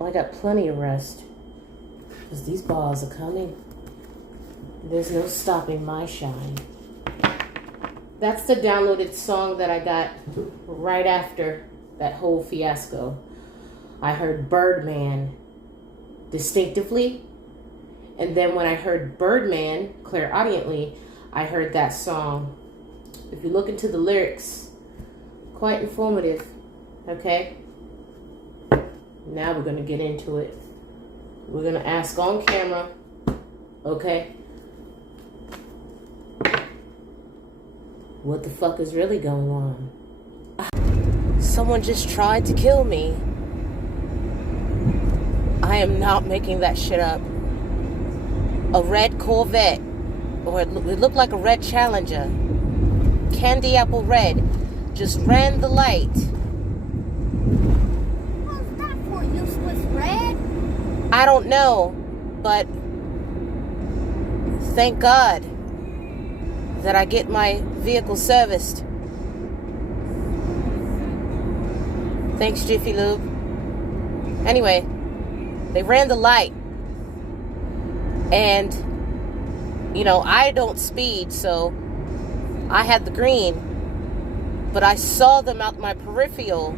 I got plenty of rest. Because these balls are coming. There's no stopping my shine. That's the downloaded song that I got right after that whole fiasco. I heard Birdman distinctively. And then when I heard Birdman clairaudiently, I heard that song. If you look into the lyrics, quite informative. Okay? Now we're going to get into it. We're going to ask on camera. Okay? What the fuck is really going on? Someone just tried to kill me. I am not making that shit up. A red Corvette, or it looked like a red Challenger, candy apple red, just ran the light. What's that for, useless red? I don't know, but thank God that I get my vehicle serviced. Thanks, Jiffy Lube. Anyway, they ran the light. And, you know, I don't speed, so I had the green. But I saw them out my peripheral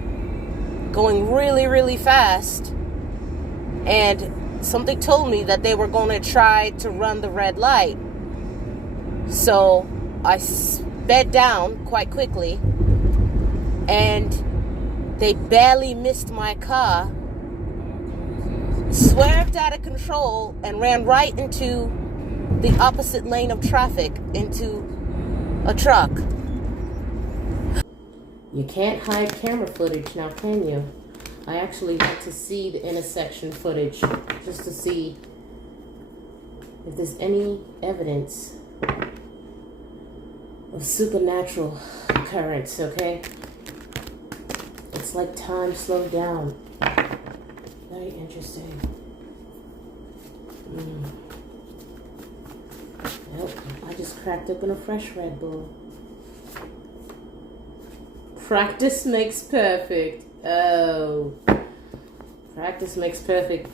going really, really fast. And something told me that they were going to try to run the red light. So I sped down quite quickly. And they barely missed my car, swerved out of control, and ran right into the opposite lane of traffic, into a truck. You can't hide camera footage now, can you? I actually had to see the intersection footage just to see if there's any evidence of supernatural occurrence, okay? It's like time slowed down. Very interesting. Nope, I just cracked open a fresh Red Bull. Practice makes perfect. Oh. Practice makes perfect.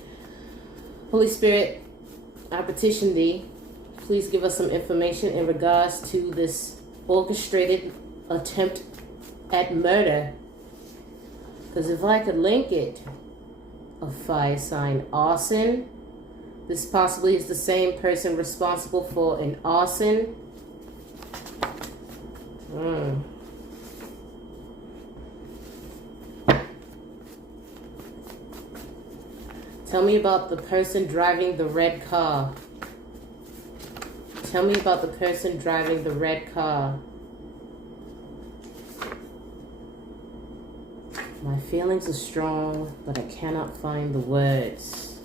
Holy Spirit, I petition thee. Please give us some information in regards to this orchestrated attempt at murder. Because if I could link it, a fire sign arson, this possibly is the same person responsible for an arson. Tell me about the person driving the red car. Tell me about the person driving the red car. My feelings are strong, but I cannot find the words.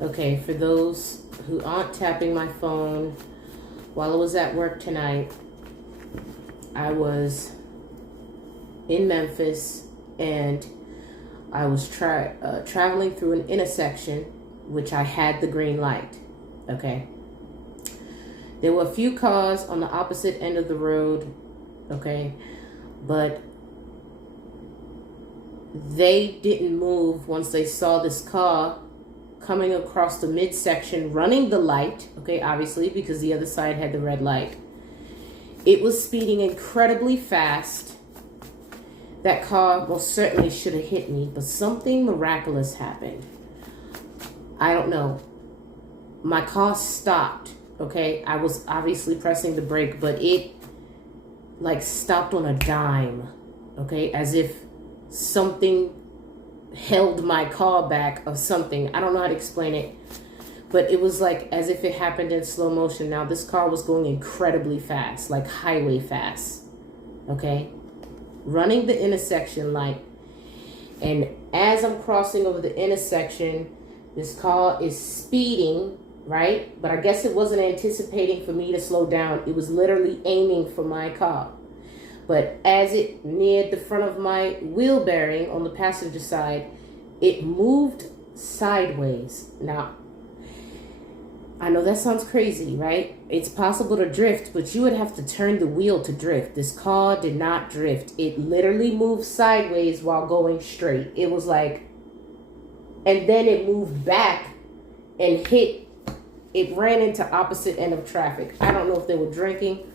Okay, for those who aren't tapping my phone, while I was at work tonight, I was in Memphis and I was traveling through an intersection, which I had the green light, okay? There were a few cars on the opposite end of the road, okay? But they didn't move once they saw this car coming across the midsection, running the light, okay, obviously, because the other side had the red light. It was speeding incredibly fast. That car most certainly should have hit me, but something miraculous happened. I don't know. My car stopped, okay? I was obviously pressing the brake, but it like stopped on a dime, okay? As if something held my car back or something. I don't know how to explain it, but it was like as if it happened in slow motion. Now, this car was going incredibly fast, like highway fast, okay? Running the intersection light. And as I'm crossing over the intersection, this car is speeding, right? But I guess it wasn't anticipating for me to slow down. It was literally aiming for my car. But as it neared the front of my wheel bearing on the passenger side, it moved sideways. Now, I know that sounds crazy, right? It's possible to drift, but you would have to turn the wheel to drift. This car did not drift. It literally moved sideways while going straight. It was like and then it moved back and it ran into opposite end of traffic. I don't know if they were drinking.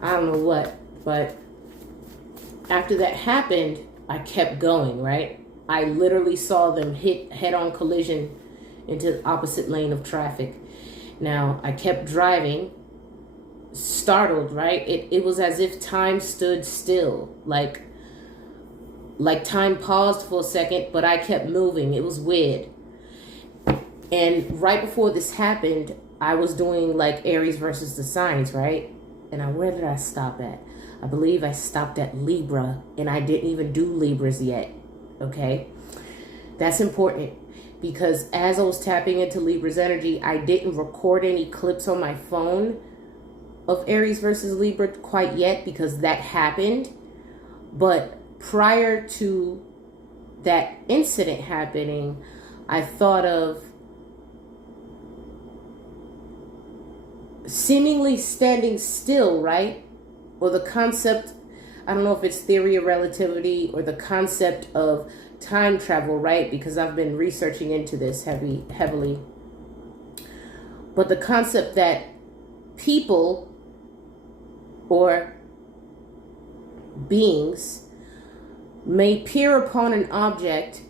I don't know what. But after that happened, I kept going, right? I literally saw them hit head-on collision into the opposite lane of traffic. Now, I kept driving, startled, right? It was as if time stood still, like time paused for a second, but I kept moving. It was weird. And right before this happened, I was doing like Aries versus the signs, right? And where did I stop at? I believe I stopped at Libra, and I didn't even do Libras yet, okay? That's important because as I was tapping into Libra's energy, I didn't record any clips on my phone of Aries versus Libra quite yet because that happened. But prior to that incident happening, I thought of seemingly standing still, right? Or the concept, I don't know if it's theory of relativity or the concept of time travel, right? Because I've been researching into this heavily. But the concept that people or beings may peer upon an object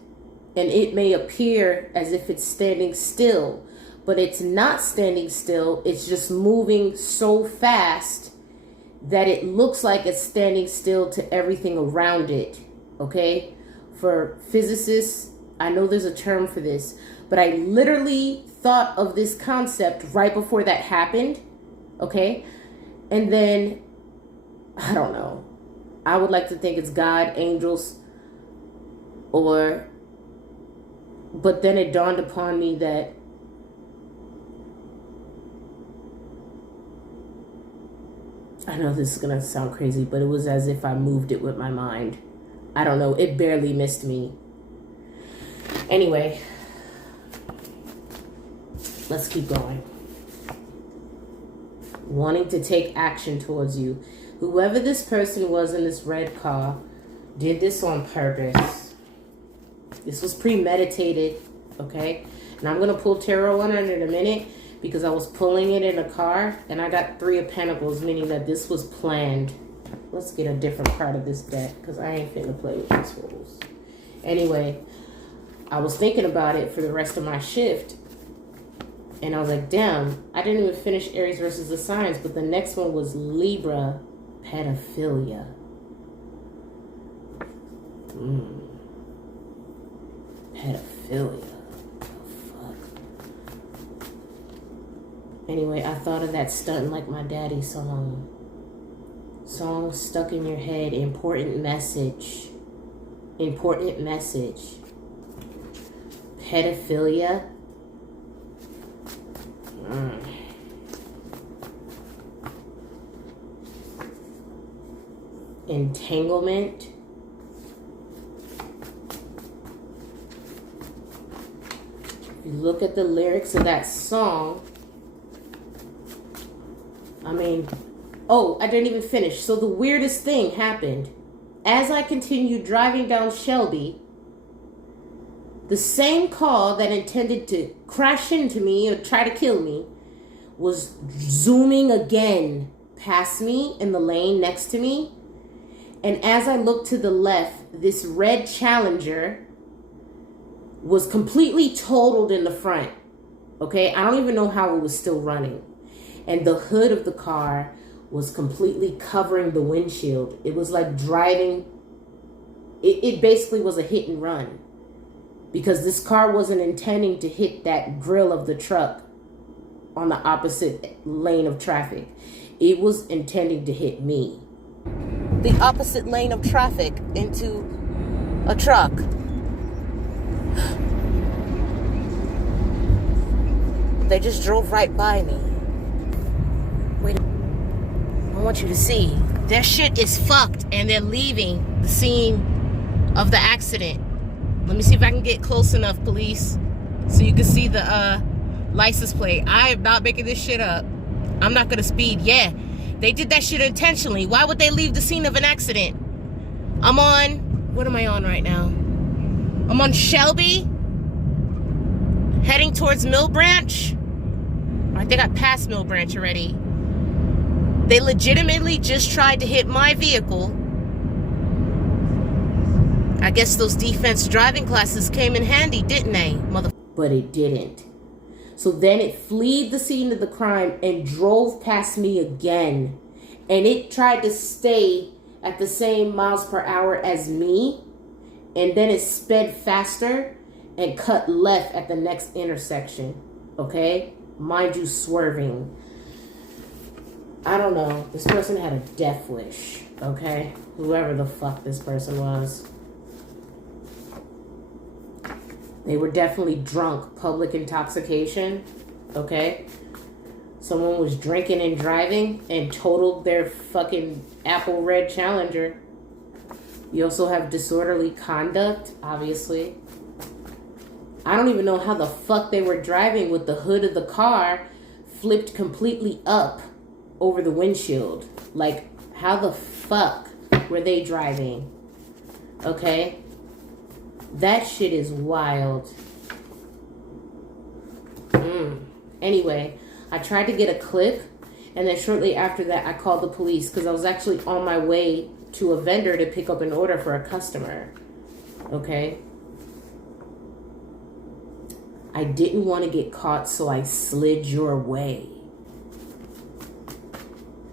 and it may appear as if it's standing still, but it's not standing still. It's just moving so fast that it looks like it's standing still to everything around it, okay? For physicists, I know there's a term for this, but I literally thought of this concept right before that happened, okay? And then, I don't know. I would like to think it's God, angels, but then it dawned upon me that I know this is going to sound crazy, but it was as if I moved it with my mind. I don't know. It barely missed me. Anyway, let's keep going. Wanting to take action towards you. Whoever this person was in this red car did this on purpose. This was premeditated, okay? And I'm going to pull tarot on it in a minute because I was pulling it in a car and I got 3 of Pentacles, meaning that this was planned. Let's get a different part of this deck because I ain't finna play with these fools. Anyway, I was thinking about it for the rest of my shift and I was like, damn, I didn't even finish Aries versus the signs, but the next one was Libra, pedophilia. Pedophilia. Anyway, I thought of that Stuntin' Like My Daddy song. Song stuck in your head. Important message. Important message. Pedophilia. Entanglement. If you look at the lyrics of that song, I didn't even finish. So the weirdest thing happened. As I continued driving down Shelby, the same car that intended to crash into me or try to kill me was zooming again past me in the lane next to me. And as I looked to the left, this red Challenger was completely totaled in the front. Okay, I don't even know how it was still running. And the hood of the car was completely covering the windshield. It was like driving. It basically was a hit and run. Because this car wasn't intending to hit that grill of the truck on the opposite lane of traffic. It was intending to hit me. The opposite lane of traffic into a truck. They just drove right by me. Wait, I want you to see. Their shit is fucked and they're leaving the scene of the accident. Let me see if I can get close enough, police, so you can see the license plate. I am not making this shit up. I'm not gonna speed. Yeah, they did that shit intentionally. Why would they leave the scene of an accident? I'm on, what am I on right now? I'm on Shelby heading towards Mill Branch. I think I passed Mill Branch already. They legitimately just tried to hit my vehicle. I guess those defense driving classes came in handy, didn't they, mother? But it didn't. So then it fled the scene of the crime and drove past me again. And it tried to stay at the same miles per hour as me. And then it sped faster and cut left at the next intersection. Okay? Mind you, swerving. I don't know. This person had a death wish. Okay? Whoever the fuck this person was. They were definitely drunk. Public intoxication. Okay? Someone was drinking and driving and totaled their fucking Apple Red Challenger. You also have disorderly conduct, obviously. I don't even know how the fuck they were driving with the hood of the car flipped completely up over the windshield. Like, how the fuck were they driving? Okay? That shit is wild. Anyway, I tried to get a clip, and then shortly after that, I called the police because I was actually on my way to a vendor to pick up an order for a customer. Okay? I didn't want to get caught, so I slid your way.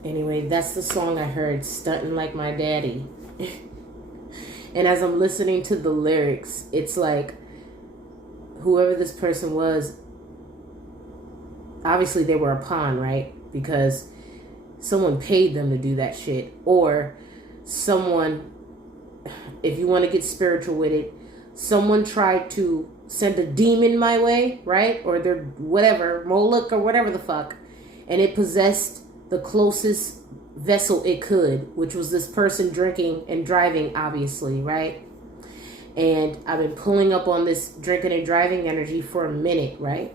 Anyway, that's the song I heard, Stunting Like My Daddy. And as I'm listening to the lyrics, it's like, whoever this person was, obviously they were a pawn, right? Because someone paid them to do that shit. Or someone, if you want to get spiritual with it, someone tried to send a demon my way, right? Or their whatever, Moloch or whatever the fuck. And it possessed the closest vessel it could, which was this person drinking and driving, obviously, right? And I've been pulling up on this drinking and driving energy for a minute, right?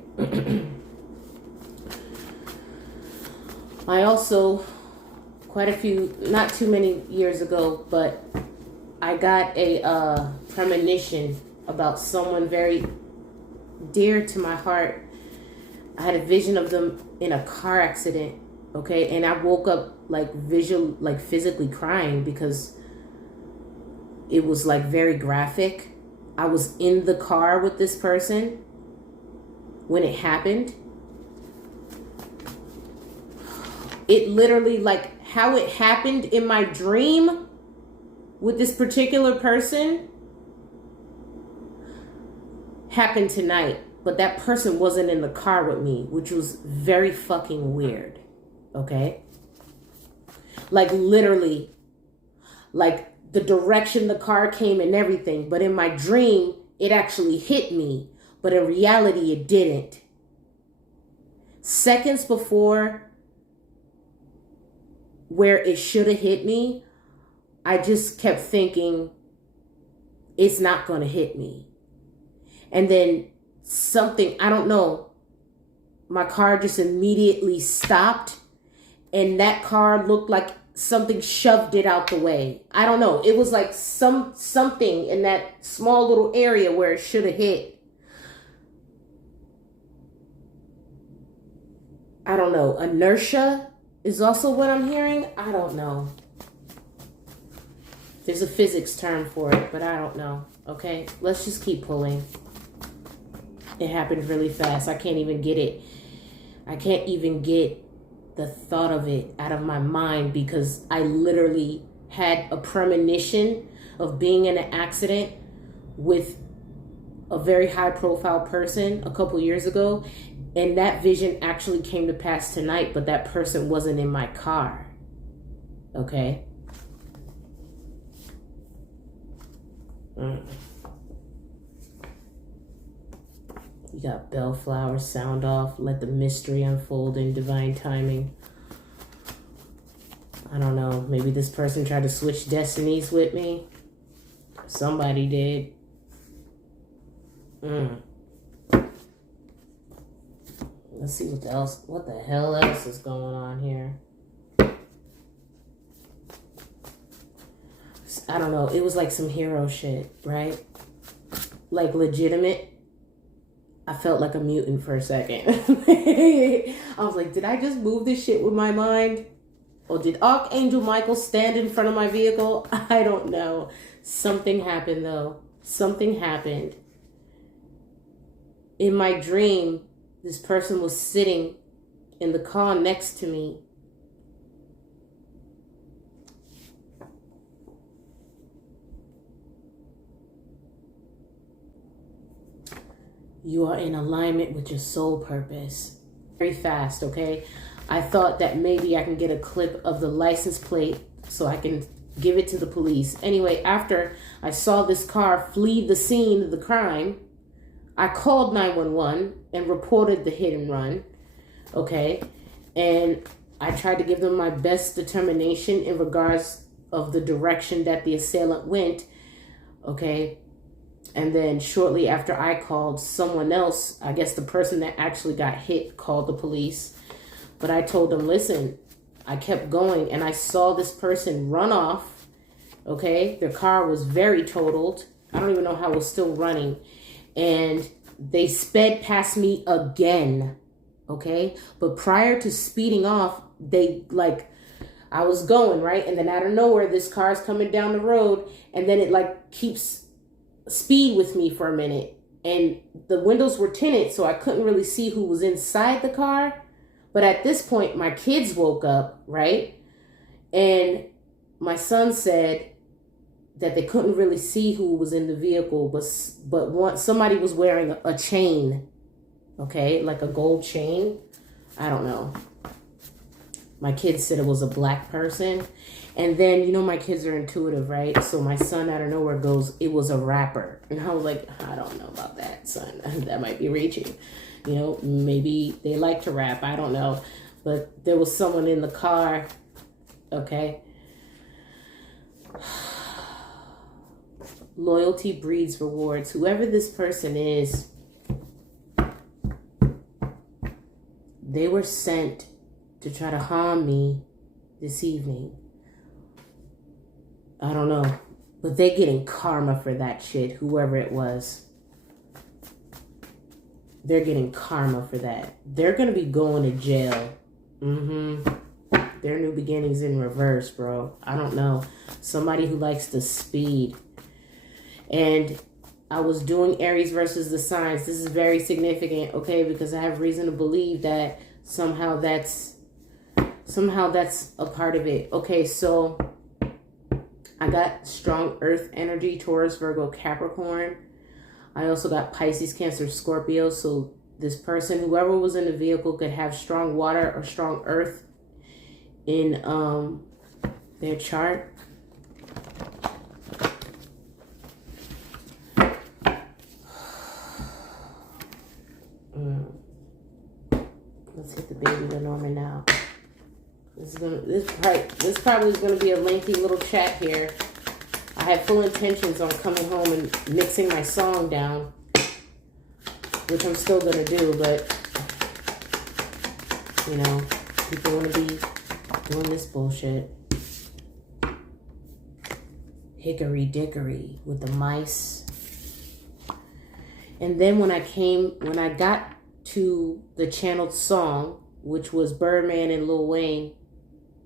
I also, quite a few, not too many years ago, but I got a premonition about someone very dear to my heart. I had a vision of them in a car accident, okay? And I woke up like physically crying because it was like very graphic. I was in the car with this person when it happened. It literally, like how it happened in my dream with this particular person happened tonight, but that person wasn't in the car with me, which was very fucking weird. Okay? Like literally, like the direction the car came and everything, but in my dream, it actually hit me, but in reality, it didn't. Seconds before where it should have hit me, I just kept thinking, it's not going to hit me. And then something, I don't know, my car just immediately stopped, and that car looked like something shoved it out the way. I don't know. It was like something in that small little area where it should have hit. I don't know. Inertia is also what I'm hearing. I don't know. There's a physics term for it, but I don't know. Okay, let's just keep pulling. It happened really fast. I can't even get it. I can't even get the thought of it out of my mind because I literally had a premonition of being in an accident with a very high profile person a couple years ago. And that vision actually came to pass tonight, but that person wasn't in my car. Okay? You got Bellflower, sound off, let the mystery unfold in divine timing. I don't know. Maybe this person tried to switch destinies with me. Somebody did. Let's see what the hell else is going on here. I don't know. It was like some hero shit, right? Like legitimate. I felt like a mutant for a second. I was like, did I just move this shit with my mind? Or did Archangel Michael stand in front of my vehicle? I don't know. Something happened though. Something happened. In my dream, this person was sitting in the car next to me. You are in alignment with your soul purpose. Very fast, okay? I thought that maybe I can get a clip of the license plate so I can give it to the police. Anyway, after I saw this car flee the scene of the crime, I called 911 and reported the hit and run, okay? And I tried to give them my best determination in regards of the direction that the assailant went, okay? And then shortly after I called, someone else, I guess the person that actually got hit, called the police. But I told them, listen, I kept going and I saw this person run off, okay? Their car was very totaled. I don't even know how it was still running. And they sped past me again, okay? But prior to speeding off, I was going, right? And then out of nowhere, this car is coming down the road and then it keeps speed with me for a minute, and the windows were tinted, so I couldn't really see who was inside the car. But at this point, my kids woke up, right? And my son said that they couldn't really see who was in the vehicle, but somebody was wearing a chain, okay, like a gold chain. I don't know. My kids said it was a black person. And then, my kids are intuitive, right? So my son out of nowhere goes, it was a rapper. And I was like, I don't know about that, son. That might be reaching. Maybe they like to rap. I don't know. But there was someone in the car, okay? Loyalty breeds rewards. Whoever this person is, they were sent to try to harm me this evening. I don't know, but they're getting karma for that shit, whoever it was. They're getting karma for that. They're going to be going to jail. Their new beginnings in reverse, bro. I don't know. Somebody who likes to speed. And I was doing Aries versus the signs. This is very significant, okay? Because I have reason to believe that somehow that's a part of it. Okay, so I got strong earth energy, Taurus, Virgo, Capricorn. I also got Pisces, Cancer, Scorpio. So this person, whoever was in the vehicle, could have strong water or strong earth in their chart. Let's hit the baby Lenormand now. This probably is gonna be a lengthy little chat here. I had full intentions on coming home and mixing my song down, which I'm still gonna do, but people wanna be doing this bullshit. Hickory dickory with the mice. And then when I got to the channeled song, which was Birdman and Lil Wayne,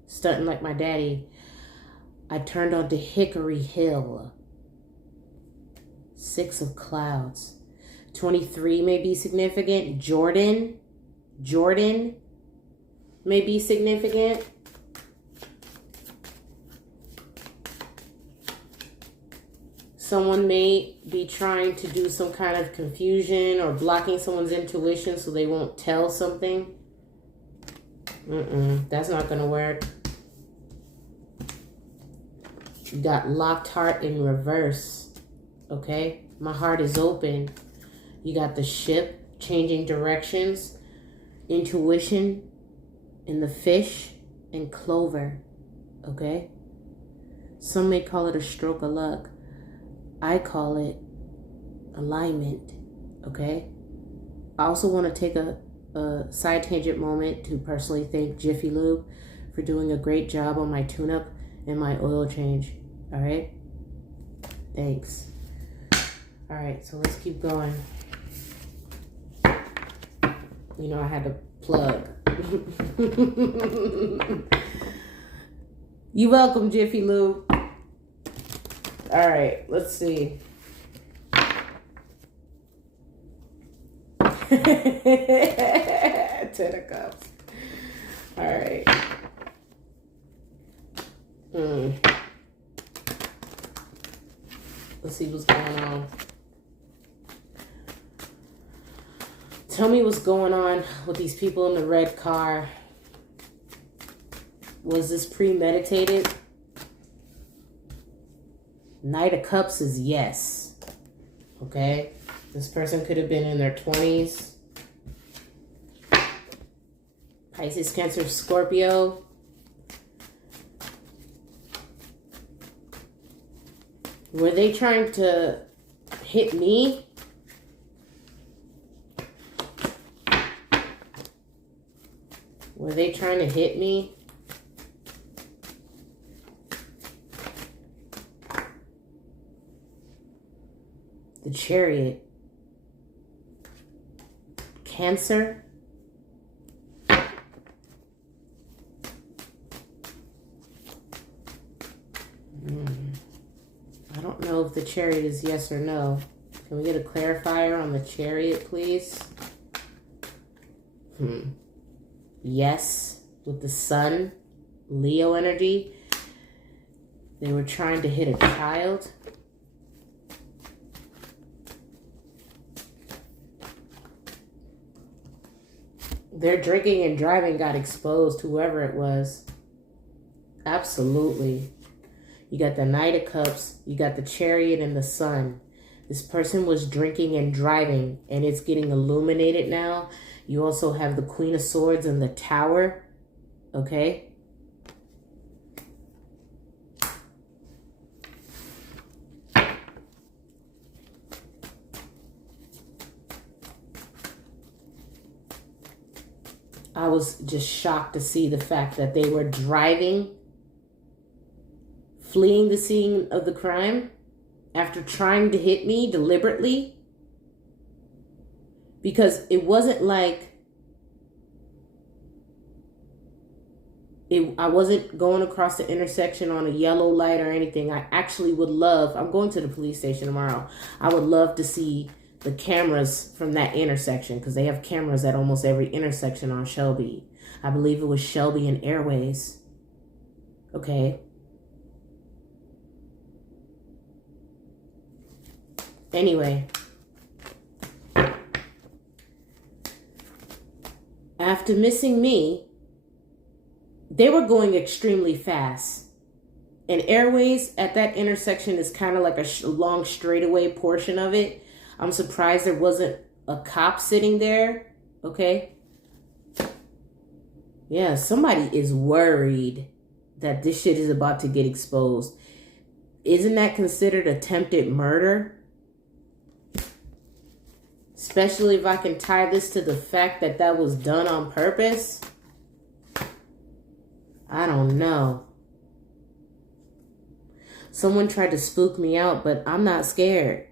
Stunting Like My Daddy, I turned on to Hickory Hill. 6 of Clouds. 23 may be significant. Jordan may be significant. Someone may be trying to do some kind of confusion or blocking someone's intuition so they won't tell something. That's not going to work. You got locked heart in reverse. Okay? My heart is open. You got the ship changing directions. Intuition in the fish and clover. Okay? Some may call it a stroke of luck. I call it alignment. Okay? I also want to take a side tangent moment to personally thank Jiffy Lube for doing a great job on my tune-up and my oil change. All right? Thanks. All right, so let's keep going. You know, I had to plug. You welcome, Jiffy Lube. All right, let's see. Ten of Cups. All right. Let's see what's going on. Tell me what's going on with these people in the red car. Was this premeditated? Knight of Cups is yes. Okay. This person could have been in their 20s. Pisces, Cancer, Scorpio. Were they trying to hit me? Were they trying to hit me? The Chariot. Cancer. I don't know if the Chariot is yes or no. Can we get a clarifier on the Chariot, please? Yes, with the Sun, Leo energy. They were trying to hit a child. Their drinking and driving got exposed, whoever it was. Absolutely. You got the Knight of Cups, you got the Chariot and the Sun. This person was drinking and driving, and it's getting illuminated now. You also have the Queen of Swords and the Tower. Okay? I was just shocked to see the fact that they were driving, fleeing the scene of the crime after trying to hit me deliberately. Because it wasn't like I wasn't going across the intersection on a yellow light or anything. I actually would love, I'm going to the police station tomorrow. I would love to see the cameras from that intersection, because they have cameras at almost every intersection on Shelby. I believe it was Shelby and Airways. Okay. Anyway. After missing me, they were going extremely fast. And Airways at that intersection is kind of like a long straightaway portion of it. I'm surprised there wasn't a cop sitting there. Okay. Yeah, somebody is worried that this shit is about to get exposed. Isn't that considered attempted murder? Especially if I can tie this to the fact that that was done on purpose. I don't know. Someone tried to spook me out, but I'm not scared.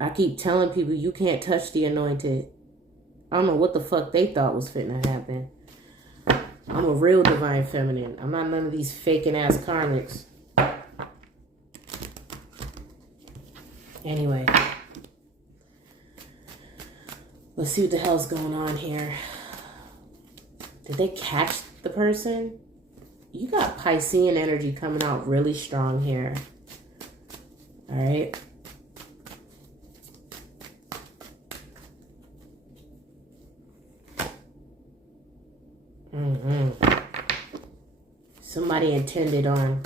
I keep telling people you can't touch the anointed. I don't know what the fuck they thought was fitting to happen. I'm a real divine feminine. I'm not none of these faking ass karmics. Anyway. Let's see what the hell's going on here. Did they catch the person? You got Piscean energy coming out really strong here. All right. Somebody intended on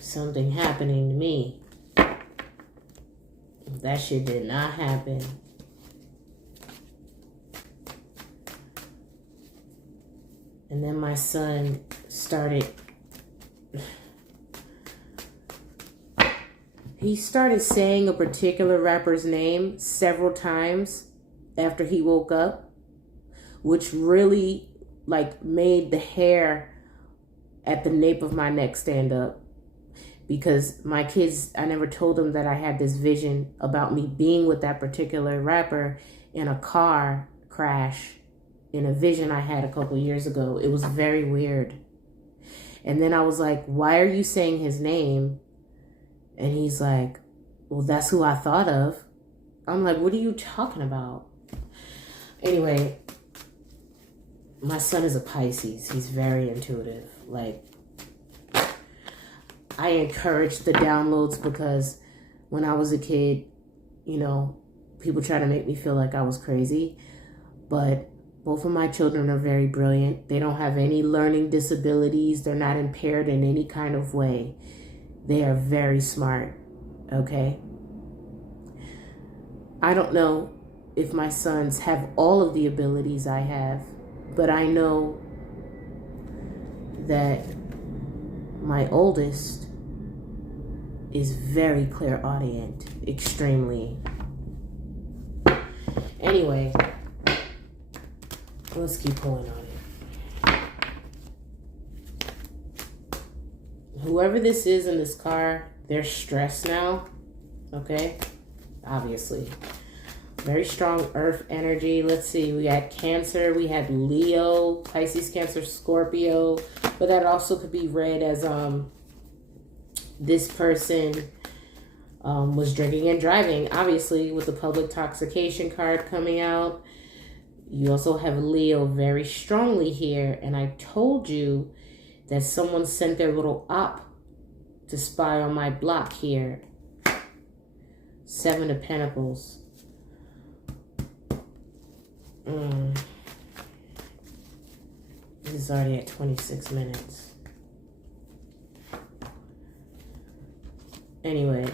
something happening to me. That shit did not happen. And then my son started... He started saying a particular rapper's name several times after he woke up, which really, like, made the hair at the nape of my neck stand up. because my kids, I never told them that I had this vision about me being with that particular rapper in a car crash, in a vision I had a couple years ago. It was very weird. And then I was like, why are you saying his name? And he's like, well, that's who I thought of. I'm like, what are you talking about? Anyway, my son is a Pisces. He's very intuitive. Like, I encourage the downloads because when I was a kid, you know, people try to make me feel like I was crazy. But both of my children are very brilliant. They don't have any learning disabilities. They're not impaired in any kind of way. They are very smart, okay? I don't know if my sons have all of the abilities I have, but I know that my oldest is very clairaudient, extremely. Anyway, let's keep pulling on it. Whoever this is in this car, they're stressed now, okay? Obviously. Very strong earth energy. Let's see, we got Cancer, we had Leo, Pisces, Cancer, Scorpio, but that also could be read as this person was drinking and driving, obviously, with the public intoxication card coming out. You also have Leo very strongly here, and I told you that someone sent their little op to spy on my block here. 7 of Pentacles. This is already at 26 minutes. Anyway,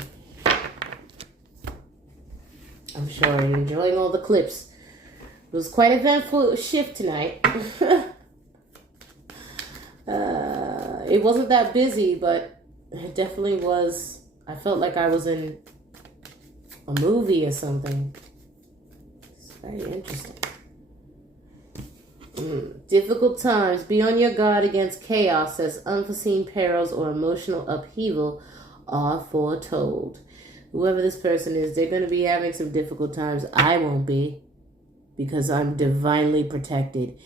I'm sure you're enjoying all the clips. It was quite an eventful shift tonight. It wasn't that busy, but it definitely was. I felt like I was in a movie or something. It's very interesting. Difficult times. Be on your guard against chaos as unforeseen perils or emotional upheaval are foretold. Whoever this person is, they're going to be having some difficult times. I won't be, because I'm divinely protected.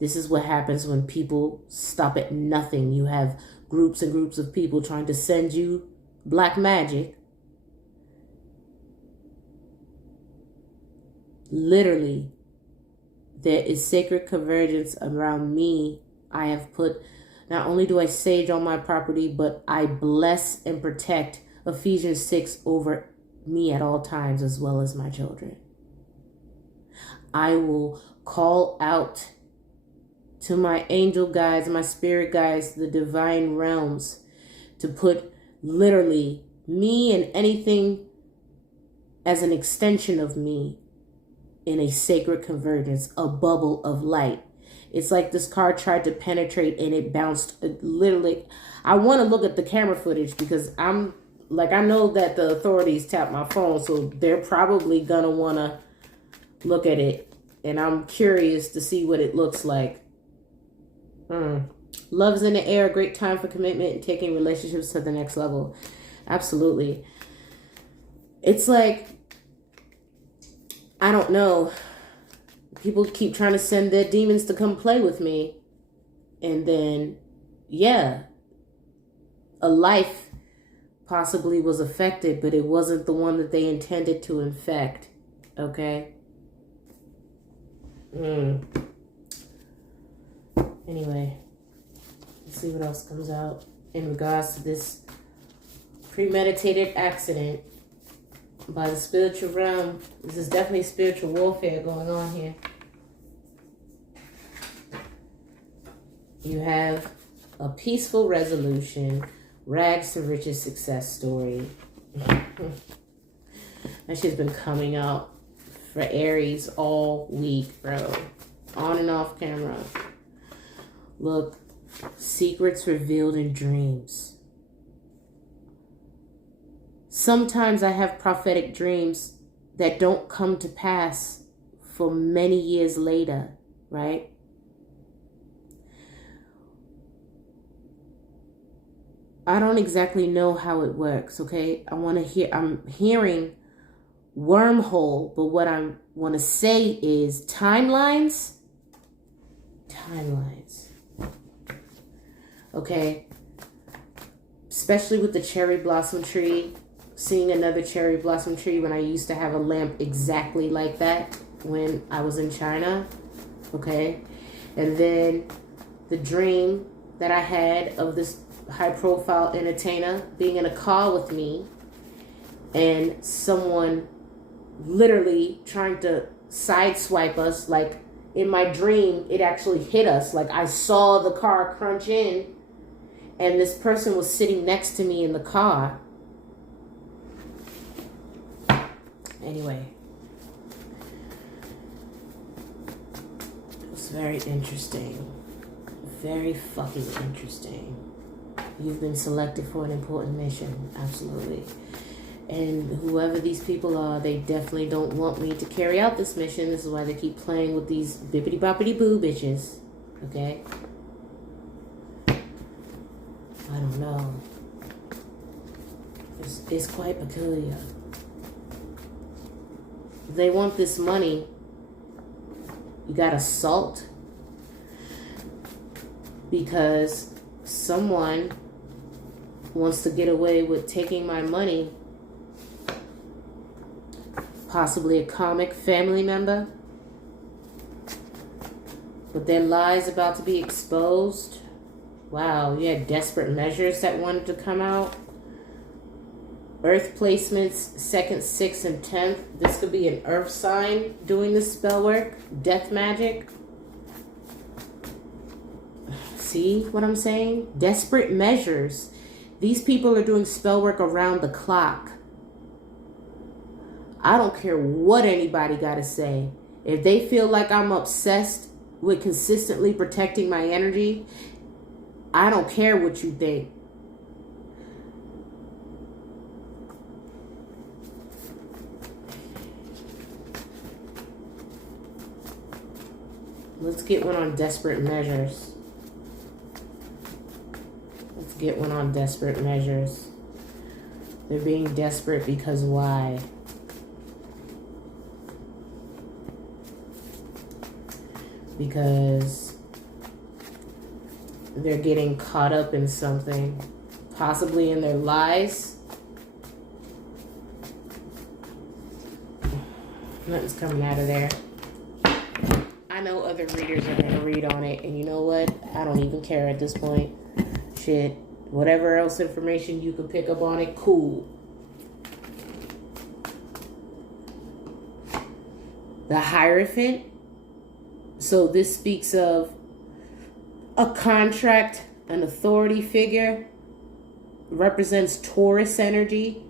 This is what happens when people stop at nothing. You have groups and groups of people trying to send you black magic. Literally, there is sacred convergence around me. I have put, not only do I sage on my property, but I bless and protect Ephesians 6 over me at all times, as well as my children. I will call out to my angel guides, my spirit guides, the divine realms, to put literally me and anything as an extension of me in a sacred convergence, a bubble of light. It's like this car tried to penetrate and it bounced. Literally, I want to look at the camera footage because I know that the authorities tapped my phone, so they're probably gonna want to look at it, and I'm curious to see what it looks like. Love's in the air, a great time for commitment and taking relationships to the next level. Absolutely. It's like, I don't know. People keep trying to send their demons to come play with me. And then, yeah, a life possibly was affected, but it wasn't the one that they intended to infect. Okay? Anyway, let's see what else comes out in regards to this premeditated accident by the spiritual realm. This is definitely spiritual warfare going on here. You have a peaceful resolution, rags to riches success story. That shit's been coming out for Aries all week, bro. On and off camera. Look, secrets revealed in dreams. Sometimes I have prophetic dreams that don't come to pass for many years later, right? I don't exactly know how it works, okay? I'm hearing wormhole, but what I want to say is timelines. Timelines. Okay? Especially with the cherry blossom tree. Seeing another cherry blossom tree when I used to have a lamp exactly like that when I was in China. Okay? And then the dream that I had of this high profile entertainer being in a car with me and someone literally trying to sideswipe us. Like in my dream, it actually hit us. Like I saw the car crunch in and this person was sitting next to me in the car. Anyway, it was very interesting. Very fucking interesting. You've been selected for an important mission. Absolutely. And whoever these people are, they definitely don't want me to carry out this mission. This is why they keep playing with these bippity boppity boo bitches. Okay? I don't know. It's quite peculiar. They want this money. You got assault. Because someone wants to get away with taking my money. Possibly a comic family member. But their lies about to be exposed. Wow, you had desperate measures that wanted to come out. Earth placements, 2nd, 6th, and 10th. This could be an earth sign doing this spell work. Death magic. See what I'm saying? Desperate measures. These people are doing spell work around the clock. I don't care what anybody got to say. If they feel like I'm obsessed with consistently protecting my energy, I don't care what you think. Let's get one on desperate measures. Let's get one on desperate measures. They're being desperate because why? Because they're getting caught up in something, possibly in their lies. Nothing's coming out of there. I know other readers are going to read on it, and you know what? I don't even care at this point. Shit. Whatever else information you can pick up on it, cool. The Hierophant. So this speaks of a contract, an authority figure. Represents Taurus energy.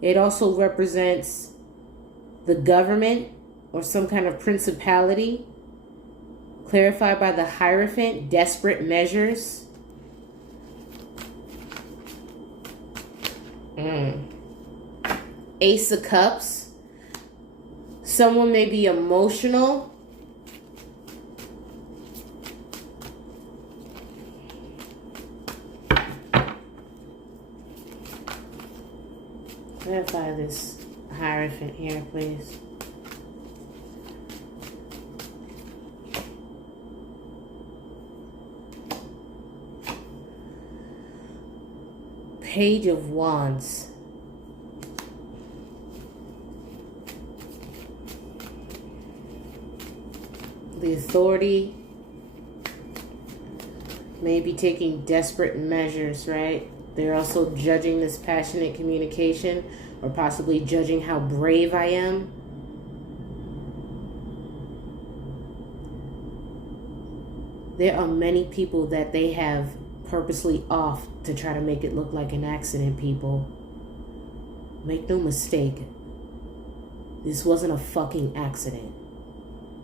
It also represents the government or some kind of principality. Clarified by the Hierophant, desperate measures. Ace of Cups. Someone may be emotional. Clarify this Hierophant here, please. Page of Wands. The authority may be taking desperate measures, right? They're also judging this passionate communication or possibly judging how brave I am. There are many people that they have purposely off to try to make it look like an accident, people. Make no mistake. This wasn't a fucking accident.